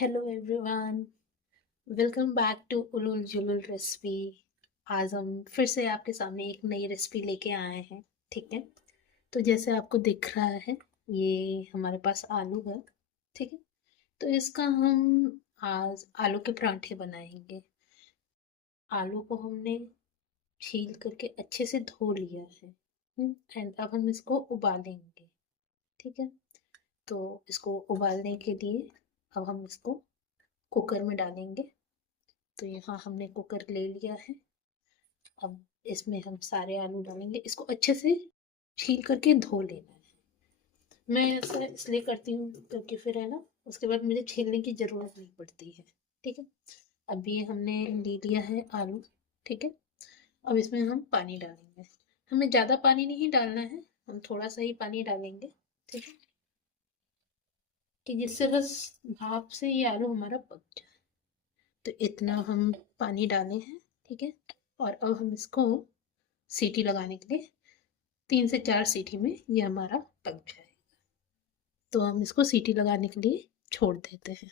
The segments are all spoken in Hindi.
Hello everyone, welcome back to Ulul Julul recipe. आज हम फिर से आपके सामने एक नई रेसिपी लेके आए हैं। ठीक है, तो जैसे आपको दिख रहा है, ये हमारे पास आलू है। ठीक है, तो इसका हम आज आलू के परांठे बनाएंगे। आलू को हमने छील करके अच्छे से धो लिया है एंड अब हम इसको उबालेंगे। ठीक है, तो इसको उबालने के लिए अब हम इसको कुकर में डालेंगे। तो यहाँ हमने कुकर ले लिया है। अब इसमें हम सारे आलू डालेंगे, इसको अच्छे से छील करके धो लेना है। मैं ऐसा इसलिए करती हूँ क्योंकि फिर है ना, उसके बाद मुझे छीलने की ज़रूरत नहीं पड़ती है। ठीक है, अब ये हमने ले लिया है आलू। ठीक है, अब इसमें हम पानी डालेंगे। हमें ज़्यादा पानी नहीं डालना है, हम थोड़ा सा ही पानी डालेंगे। ठीक है, कि जिससे बस भाप से ये आलू हमारा पक जाए। तो इतना हम पानी डाले हैं। ठीक है, और अब हम इसको सीटी लगाने के लिए 3 से 4 सीटी में ये हमारा पक जाएगा। तो हम इसको सीटी लगाने के लिए छोड़ देते हैं।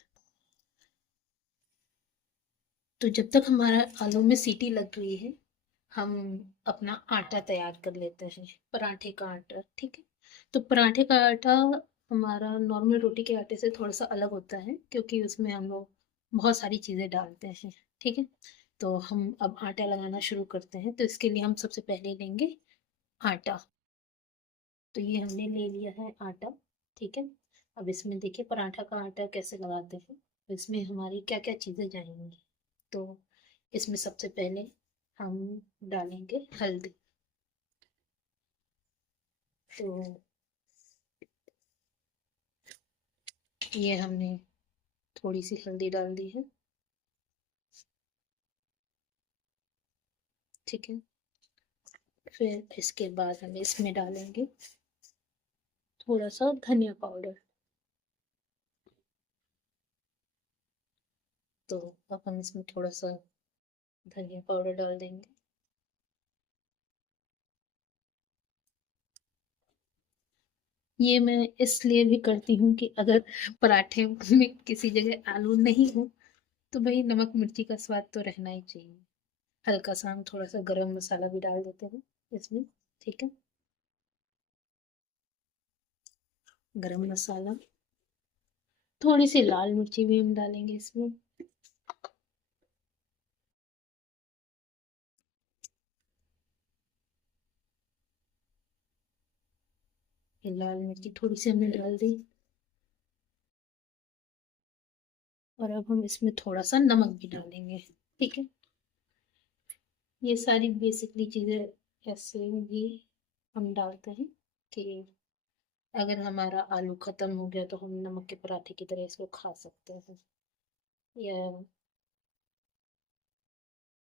तो जब तक हमारा आलू में सीटी लग रही है, हम अपना आटा तैयार कर लेते हैं, पराठे का आटा। ठीक है, तो पराठे का आटा हमारा नॉर्मल रोटी के आटे से थोड़ा सा अलग होता है क्योंकि उसमें हम लोग बहुत सारी चीज़ें डालते हैं। ठीक है, तो हम अब आटा लगाना शुरू करते हैं। तो इसके लिए हम सबसे पहले लेंगे आटा। तो ये हमने ले लिया है आटा। ठीक है, अब इसमें देखिए पराठा का आटा कैसे लगाते हैं। तो इसमें हमारी क्या क्या चीज़ें जाएंगी। तो इसमें सबसे पहले हम डालेंगे हल्दी। तो ये हमने थोड़ी सी हल्दी डाल दी है। ठीक है, फिर इसके बाद हम इसमें डालेंगे थोड़ा सा धनिया पाउडर। तो अब हम इसमें थोड़ा सा धनिया पाउडर डाल देंगे। ये मैं इसलिए भी करती हूँ कि अगर पराठे में किसी जगह आलू नहीं हो तो भाई नमक मिर्ची का स्वाद तो रहना ही चाहिए। हल्का सा हम थोड़ा सा गरम मसाला भी डाल देते हैं इसमें। ठीक है, गरम मसाला, थोड़ी सी लाल मिर्ची भी हम डालेंगे इसमें। ये लाल मिर्ची थोड़ी सी हमने डाल दी। और अब हम इसमें थोड़ा सा नमक भी डालेंगे। ठीक है, ये सारी बेसिकली चीज़ें ऐसे ही हम डालते हैं कि अगर हमारा आलू ख़त्म हो गया तो हम नमक के पराठे की तरह इसको खा सकते हैं। या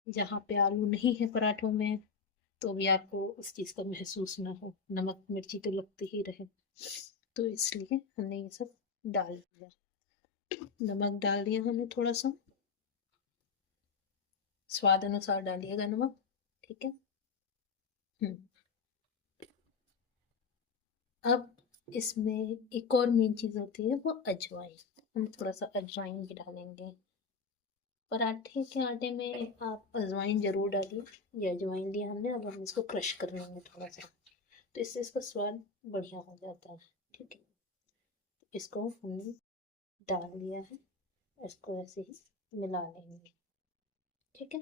जहाँ पे आलू नहीं है पराठों में तो भी आपको उस चीज़ का महसूस ना हो, नमक मिर्ची तो लगती ही रहे। तो इसलिए हमने ये सब डाल दिया। नमक डाल दिया हमने थोड़ा सा, स्वाद अनुसार डालिएगा नमक। ठीक है, हम्म। अब इसमें एक और मेन चीज़ होती है, वो अजवाइन। हम थोड़ा सा अजवाइन भी डालेंगे। पराठे के आटे में आप अजवाइन ज़रूर डालिए। ये अजवाइन लिया हमने, अब हम इसको क्रश कर लेंगे थोड़ा सा, तो इससे इसका स्वाद बढ़िया हो जाता है। ठीक है, इसको हमने डाल लिया है, इसको ऐसे ही मिला लेंगे। ठीक है,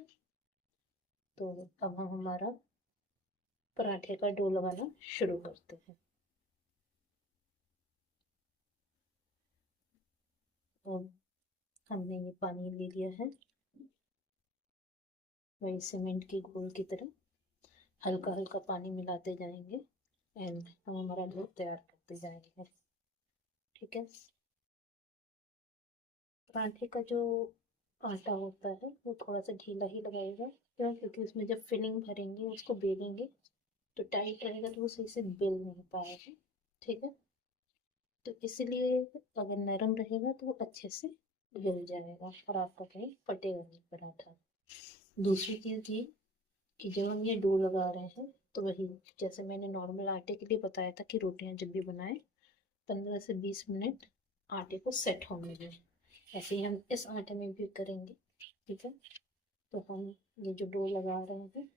तो अब हम हमारा पराठे का डो लगाना शुरू करते हैं। अब हमने ये पानी ले लिया है, वही सीमेंट की घोल की तरह हल्का हल्का पानी मिलाते जाएंगे एंड हम हमारा डो तैयार करते जाएंगे। ठीक है, पराठे का जो आटा होता है वो थोड़ा सा ढीला ही लगाएगा। क्यों? क्योंकि उसमें जब फिलिंग भरेंगे उसको बेलेंगे तो टाइट रहेगा तो वो सही से बेल नहीं पाएगा। ठीक है, तो इसलिए अगर नरम रहेगा तो वो अच्छे से गल जाएगा और आपका कहीं फटेगा नहीं पराठा। दूसरी चीज़ ये कि जब हम ये डो लगा रहे हैं तो वही, जैसे मैंने नॉर्मल आटे के लिए बताया था कि रोटियां जब भी बनाएं 15 से 20 मिनट आटे को सेट होने दें। ऐसे ही हम इस आटे में भी करेंगे, ठीक है। तो हम ये जो डो लगा रहे हैं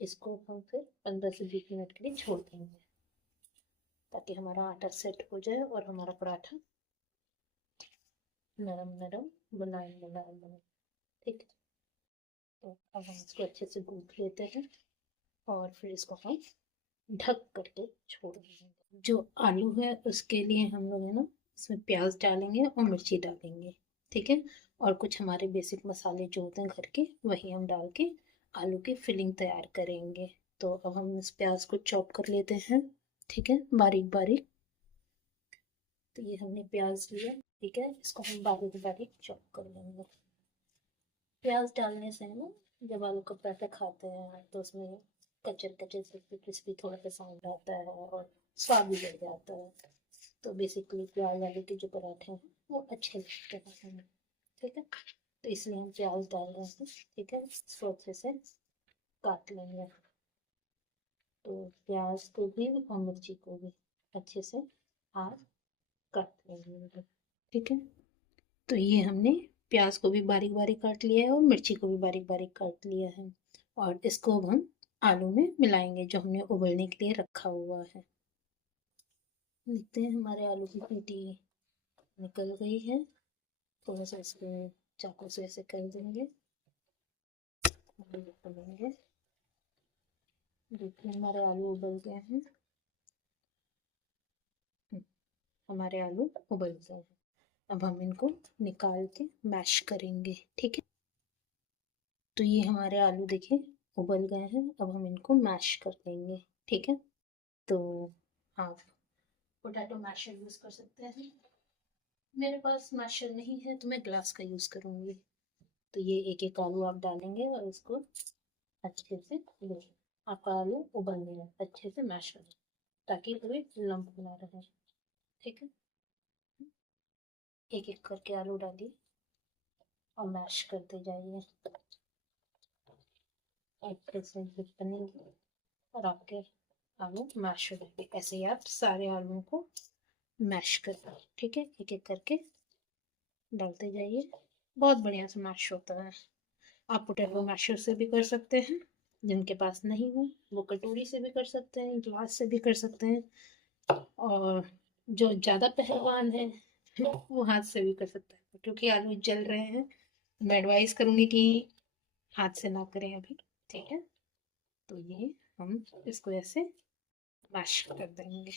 इसको हम फिर 15 से 20 मिनट के लिए छोड़ देंगे, ताकि हमारा आटा सेट हो जाए और हमारा पराठा नरम नरम मुलायम मुलायम बने, ठीक है। तो अब हम इसको अच्छे से गूंथ लेते हैं और फिर इसको हम ढक करके छोड़ देंगे। जो आलू है उसके लिए हम लोग है ना इसमें प्याज डालेंगे और मिर्ची डालेंगे, ठीक है। और कुछ हमारे बेसिक मसाले जो होते हैं घर के वही हम डाल के आलू की फिलिंग तैयार करेंगे। तो अब हम इस प्याज को चॉप कर लेते हैं, ठीक है, बारीक बारीक। तो ये हमने प्याज लिया, ठीक है, इसको हम बारीक बारीक चॉप कर लेंगे। प्याज डालने से है ना जब आलू का पराठा खाते हैं तो उसमें कचर कचर क्रिस्पी क्रिस्पी थोड़ा सा साउंड आता है और स्वाद भी बढ़ जाता है। तो बेसिकली प्याज आलू के जो पराठे हैं वो अच्छे लगते हैं हमें, ठीक है। तो इसलिए हम प्याज डाल रहे हैं, ठीक है। इसको अच्छे से काट लेंगे, तो प्याज को भी और मिर्ची को भी अच्छे से आप काट लेंगे, ठीक है। तो ये हमने प्याज को भी बारीक बारीक काट लिया है और मिर्ची को भी बारीक बारीक काट लिया है। और इसको अब हम आलू में मिलाएंगे जो हमने उबलने के लिए रखा हुआ है। देखते हैं हमारे आलू की पीटी निकल गई है। थोड़ा सा इसको चाकू से ऐसे कर देंगे, उबलेंगे। देखिए हमारे आलू उबल गए हैं। हमारे आलू उबल गए हैं। अब हम इनको निकाल के मैश करेंगे, ठीक है। तो ये हमारे आलू देखिए उबल गए हैं। अब हम इनको मैश कर लेंगे, ठीक है। तो आप पोटैटो मैशर यूज़ कर सकते हैं। मेरे पास मैशर नहीं है तो मैं ग्लास का यूज़ करूँगी। तो ये एक एक आलू आप डालेंगे और इसको अच्छे से ले, आपका आलू उबलने में अच्छे से मैश हो जाए ताकि कोई लम्प ना रहे, ठीक है। एक एक करके आलू डालिए और मैश करते जाइए। अच्छे से बनेंगे और आपके आलू मैश हो जाएंगे। ऐसे ही आप सारे आलूओं को मैश कर, ठीक है, एक एक करके डालते जाइए। बहुत बढ़िया से मैश होता है। आप पोटैटो मैशर से भी कर सकते हैं, जिनके पास नहीं हो वो कटोरी से भी कर सकते हैं, ग्लास से भी कर सकते हैं। और जो ज़्यादा पहलवान है वो हाथ से भी कर सकता है। क्योंकि आलू जल रहे हैं मैं एडवाइस करूँगी कि हाथ से ना करें अभी, ठीक है। तो ये हम इसको ऐसे मैश कर देंगे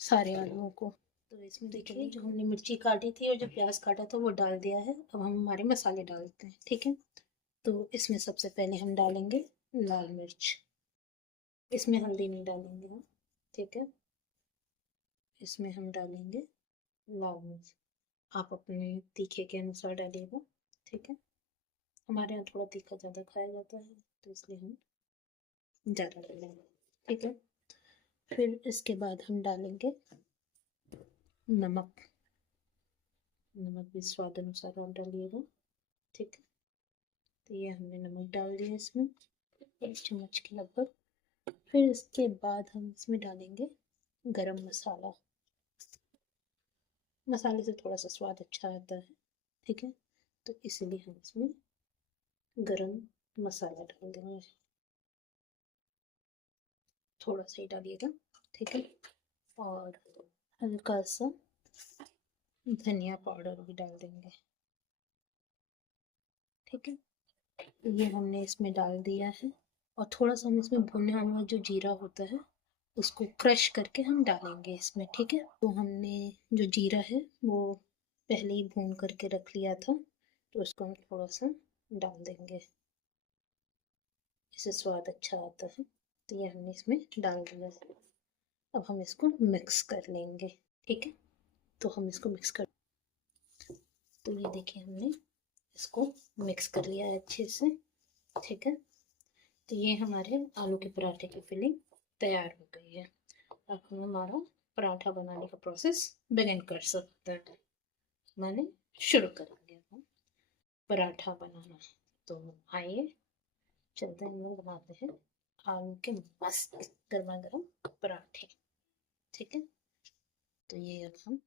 सारे आलूओं को। तो इसमें देखिए जो हमने मिर्ची काटी थी और जो प्याज काटा था वो डाल दिया है। अब हम हमारे मसाले डालते हैं, ठीक है। तो इसमें सबसे पहले हम डालेंगे लाल मिर्च। इसमें हल्दी नहीं डालेंगे हम, ठीक है। इसमें हम डालेंगे लाल मिर्च। आप अपने तीखे के अनुसार डालिएगा, ठीक है। हमारे यहाँ थोड़ा तीखा ज़्यादा खाया जाता है तो इसलिए हम ज़्यादा डालेंगे, ठीक है। फिर इसके बाद हम डालेंगे नमक। नमक भी स्वाद अनुसार आप डालिएगा, ठीक है। तो ये हमने नमक डाल दिया इसमें 1 चम्मच के लगभग। फिर इसके बाद हम इसमें डालेंगे गरम मसाला। मसाले से थोड़ा सा स्वाद अच्छा आता है, ठीक है। तो इसीलिए हम इसमें गरम मसाला डाल देंगे। थोड़ा सा ही डालिएगा, ठीक है। और हल्का सा धनिया पाउडर भी डाल देंगे, ठीक है। ये हमने इसमें डाल दिया है। और थोड़ा सा हम इसमें भुना हुआ जो जीरा होता है उसको क्रश करके हम डालेंगे इसमें, ठीक है। तो हमने जो जीरा है वो पहले ही भून करके रख लिया था तो उसको हम थोड़ा सा डाल देंगे, इससे स्वाद अच्छा आता है। तो ये हमने इसमें डाल दिया है। अब हम इसको मिक्स कर लेंगे, ठीक है। तो हम इसको मिक्स कर, तो ये देखिए हमने इसको मिक्स कर लिया है अच्छे से, ठीक है। तो ये हमारे आलू के पराठे की फिलिंग तैयार हो गई है। अब हम हमारा पराठा बनाने का प्रोसेस बिगिन कर सकते हैं। मैंने शुरू कर दिया था पराठा बनाना। तो आइए चलते हैं, हम लोग बनाते हैं आलू के मस्त गर्मा गर्म पराठे, ठीक है। तो ये अब हम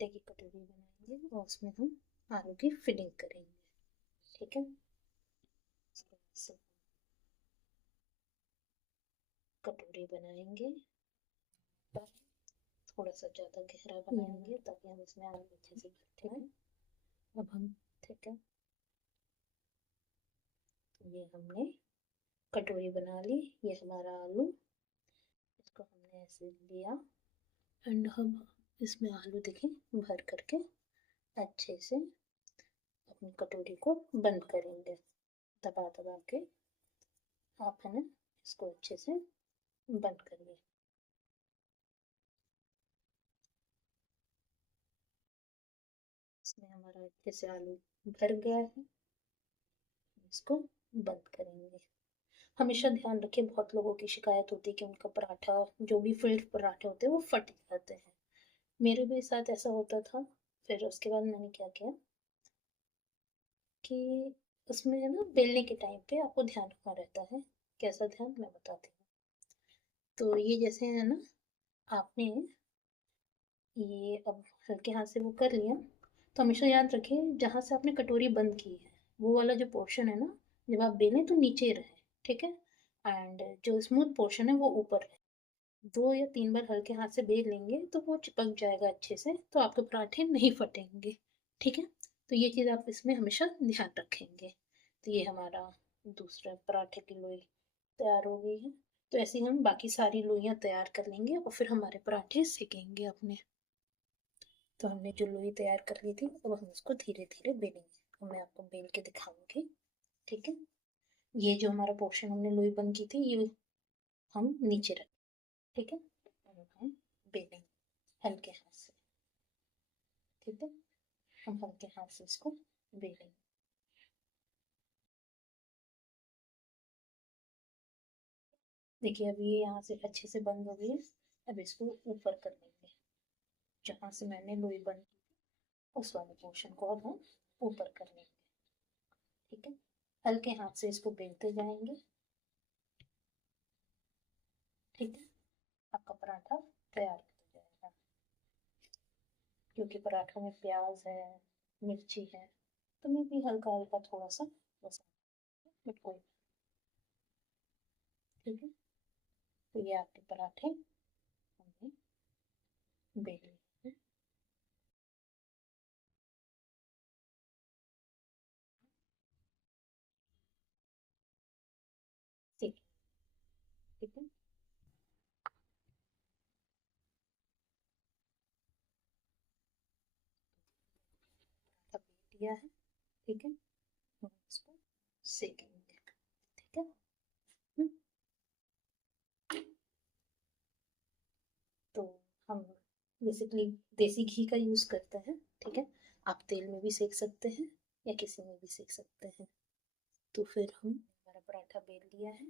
आटे की कटोरी बनाएंगे और उसमें हम आलू की फिलिंग करेंगे। ठीक है, से कटोरी बनाएंगे पर थोड़ा सा ज़्यादा गहरा बनाएंगे ताकि हम इसमें आलू अच्छे से भर पाए। अब हम, ठीक है, तो ये हमने कटोरी बना ली, ये हमारा आलू, इसको हमने ऐसे लिया एंड हम इसमें आलू देखें भर करके अच्छे से अपनी कटोरी को बंद करेंगे, दबा दबा के आप है ना इसको अच्छे से बंद करिए। इसमें हमारा अच्छे से आलू भर गया है, इसको बंद करेंगे। हमेशा ध्यान रखिए, बहुत लोगों की शिकायत होती है कि उनका पराठा, जो भी फिल्ड पराठे होते हैं वो फट जाते हैं। मेरे भी साथ ऐसा होता था। फिर उसके बाद मैंने क्या किया कि उसमें है ना बेलने के टाइम पे आपको ध्यान रखना रहता है। कैसा ध्यान, मैं बताती हूँ। तो ये जैसे है ना, आपने ये अब हल्के हाथ से वो कर लिया, तो हमेशा याद रखिए जहाँ से आपने कटोरी बंद की है वो वाला जो पोर्शन है ना, जब आप बेलें तो नीचे रहे, ठीक है, एंड जो स्मूथ पोर्शन है वो ऊपर है। 2 या 3 बार हल्के हाथ से बेल लेंगे तो वो चिपक जाएगा अच्छे से, तो आपके पराठे नहीं फटेंगे। ठीक है, तो ये चीज़ आप इसमें हमेशा ध्यान रखेंगे। तो ये हमारा दूसरा पराठे की लोई तैयार हो गई है। तो ऐसे ही हम बाकी सारी लोइयाँ तैयार कर लेंगे और फिर हमारे पराठे सेकेंगे अपने। तो हमने जो लोई तैयार कर ली थी, अब हम उसको धीरे धीरे बेलेंगे, तो मैं आपको बेल के दिखाऊंगी। ठीक है, ये जो हमारा पोर्शन हमने लोई बंद की थी ये हम नीचे रखें। ठीक है, अब हम बेलेंगे हल्के हाथ से। ठीक है, हम हल्के हाथ से इसको बेलेंगे। देखिए अब ये यहाँ से अच्छे से बंद हो गई है। अब इसको ऊपर कर लेंगे, जहाँ से मैंने लोई बंद की थी उस वाले पोर्शन को अब हम ऊपर कर लेंगे। ठीक है, हल्के हाथ से इसको बेलते जाएंगे। ठीक है, आपका पराठा तैयार हो जाएगा। क्योंकि पराठों में प्याज है, मिर्ची है, तो मैं भी हल्का हल्का थोड़ा सा मसाला, बट कोई। ठीक है, तो ये आपके पराठे हमने बेल लिए हैं। ठीक है, ठीक है, पराठा बेल लिया है। ठीक है, हम इसको सेकेंगे। ठीक है, हम्म, तो हम बेसिकली देसी घी का यूज़ करते हैं। ठीक है, आप तेल में भी सेक सकते हैं या किसी में भी सेक सकते हैं। तो फिर हम हमारा पराठा बेल लिया है,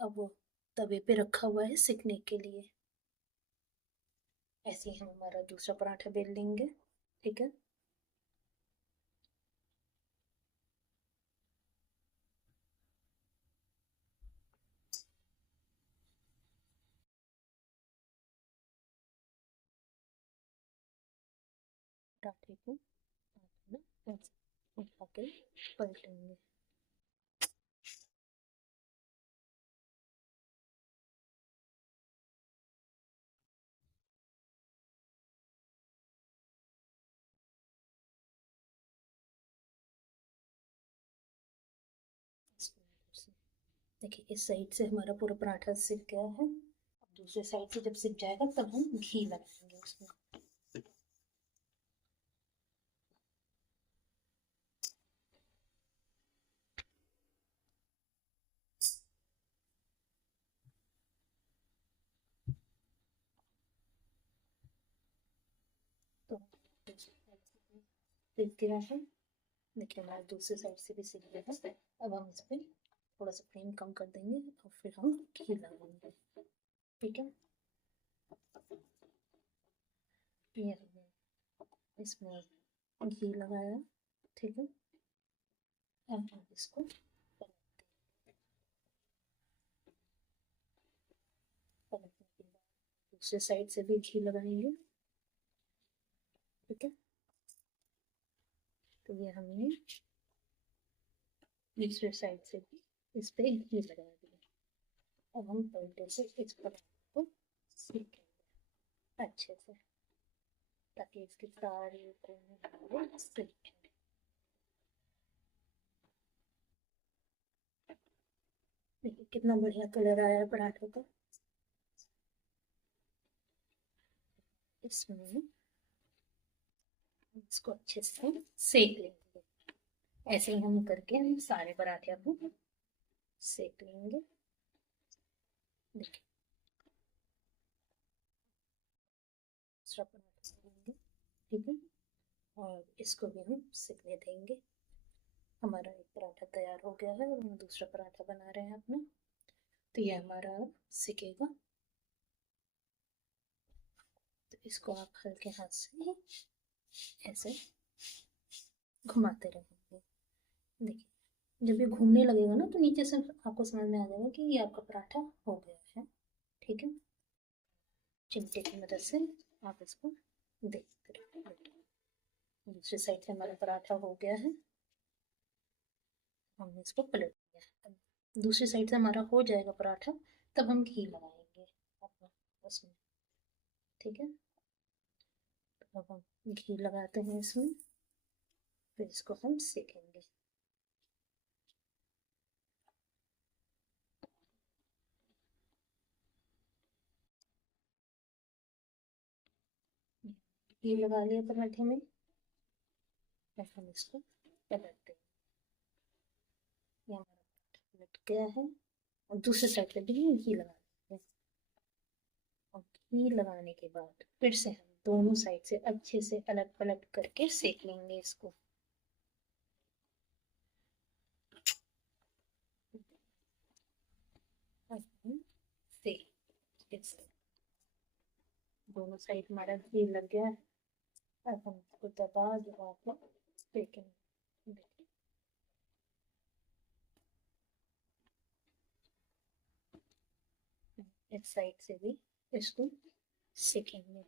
अब वो तवे पे रखा हुआ है सेकने के लिए। ऐसे ही हम हमारा दूसरा पराठा बेल लेंगे। ठीक है, पराठे को आप ना ऐसे उठा के पलटेंगे। देखिए इस साइड से हमारा पूरा पराठा सिक गया है। अब दूसरे साइड से जब सिक जाएगा तब हम घी लगाएंगे उसमें। तो सिक गया है। देखिए हमारा दूसरे साइड से भी सिक गया है। अब हम इस पर थोड़ा सा फ्लेम कम कर देंगे और फिर हम घी लगाएंगे। ठीक है, ये हमने इसमें घी लगाया। ठीक है, अब हम इसको पलटने के बाद दूसरे साइड से भी घी लगाएंगे। ठीक है। तो ये हमने दूसरे साइड से भी इस पे घी लगा दिया। अब हम पलटे से इस पराठे को सेकेंगे अच्छे से, ताकि इसकी सारी कोने सेक जाए। देखिए कितना बढ़िया कलर आया है पराठे का। इसमें इसको अच्छे से सेक लेंगे। ऐसे ही हम करके हम सारे पराठे को सेक लेंगे। देखिए दूसरा पराठा लेंगे, ठीक है, और इसको भी हम सेकने देंगे। हमारा एक पराठा तैयार हो गया है और हम दूसरा पराठा बना रहे हैं अपना। तो ये हमारा सिकेगा। तो इसको आप हल्के हाथ से ऐसे घुमाते रहेंगे। देखिए जब ये घूमने लगेगा ना तो नीचे से आपको समझ में आ जाएगा कि ये आपका पराठा हो गया है। ठीक है, चिमटे की मदद से आप इसको देखते रहिए। दूसरी साइड से हमारा पराठा हो गया है, हमने इसको पलट दिया। दूसरी साइड से हमारा हो जाएगा पराठा, तब हम घी लगाएंगे अपना उसमें। ठीक है, तो अब हम घी लगाते हैं इसमें, फिर इसको हम सेकेंगे। घी लगा लिया पराठे में, फिर हम इसको पलट देंगे। ये हमारा पराठा पलट गया है और दूसरी साइड पे भी घी लगा देंगे। और घी लगाने के बाद फिर से हम दोनों साइड से अच्छे से अलग पलट करके सेक लेंगे इसको। सेक दोनों साइड हमारा घी लग गया है। अब हम इसको दबा दबा कर सेकेंगे। इस साइड से भी इसको सेकेंगे।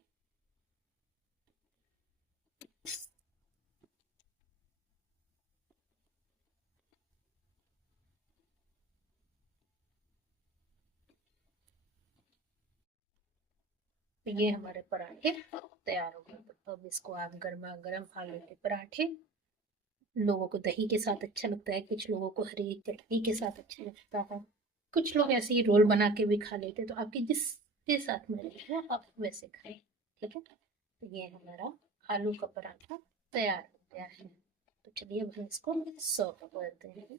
तो ये हमारे पराठे तैयार हो गए। तो अब इसको आप गर्मा गर्म आलू के पराठे, लोगों को दही के साथ अच्छा लगता है, कुछ लोगों को हरी चटनी के साथ अच्छा लगता है, कुछ लोग ऐसे ही रोल बना के भी खा लेते हैं। तो आपकी जिसके साथ में है आप वैसे खाएं। ठीक है, तो ये हमारा आलू का पराठा तैयार हो गया है। तो चलिए अब हम इसको सर्व करते हैं।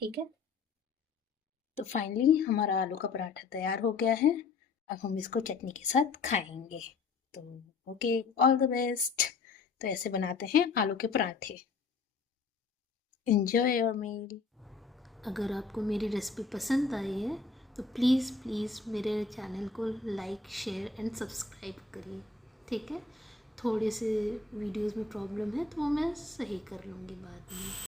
ठीक है, तो फाइनली हमारा आलू का पराठा तैयार हो गया है। अब हम इसको चटनी के साथ खाएंगे। तो ओके, ऑल द बेस्ट। तो ऐसे बनाते हैं आलू के पराठे। Enjoy your meal. अगर आपको मेरी रेसिपी पसंद आई है तो प्लीज़ प्लीज़ मेरे चैनल को लाइक शेयर एंड सब्सक्राइब करिए। ठीक है, थोड़े से वीडियोस में प्रॉब्लम है तो वो मैं सही कर लूँगी बाद में।